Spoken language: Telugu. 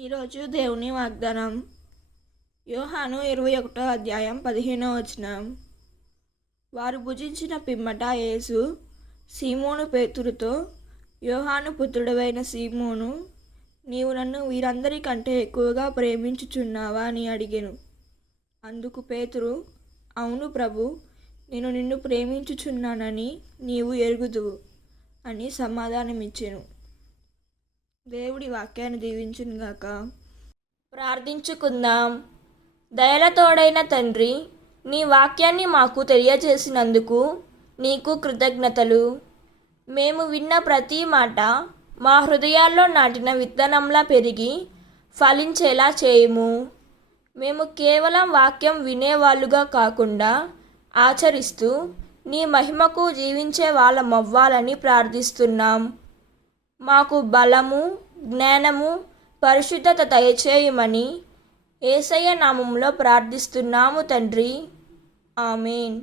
ఈరోజు దేవుని వాగ్దానం. యోహాను ఇరవై ఒకటో అధ్యాయం పదిహేనో వచనం. వారు భుజించిన పిమ్మట యేసు సీమోను పేతురుతో యోహాను పుత్రుడవైన సీమోను నీవు నన్ను వీరందరికంటే ఎక్కువగా ప్రేమించుచున్నావా అని అడిగాను. అందుకు పేతురు అవును ప్రభు నేను నిన్ను ప్రేమించుచున్నానని నీవు ఎరుగుదువు అని సమాధానమిచ్చాను. దేవుడి వాక్యాన్ని దీవించునుగాక ప్రార్థించుకుందాం. దయలతోడైన తండ్రి నీ వాక్యాన్ని మాకు తెలియజేసినందుకు నీకు కృతజ్ఞతలు. మేము విన్న ప్రతి మాట మా హృదయాల్లో నాటిన విత్తనంలా పెరిగి ఫలించేలా చేయము. మేము కేవలం వాక్యం వినేవాళ్ళుగా కాకుండా ఆచరిస్తూ నీ మహిమకు జీవించే వాళ్ళమవ్వాలని ప్రార్థిస్తున్నాం. మాకు బలము జ్ఞానము పరిశుద్ధత దయచేయమని ఏసయ్య నామంలో ప్రార్థిస్తున్నాము తండ్రి. ఆమెన్.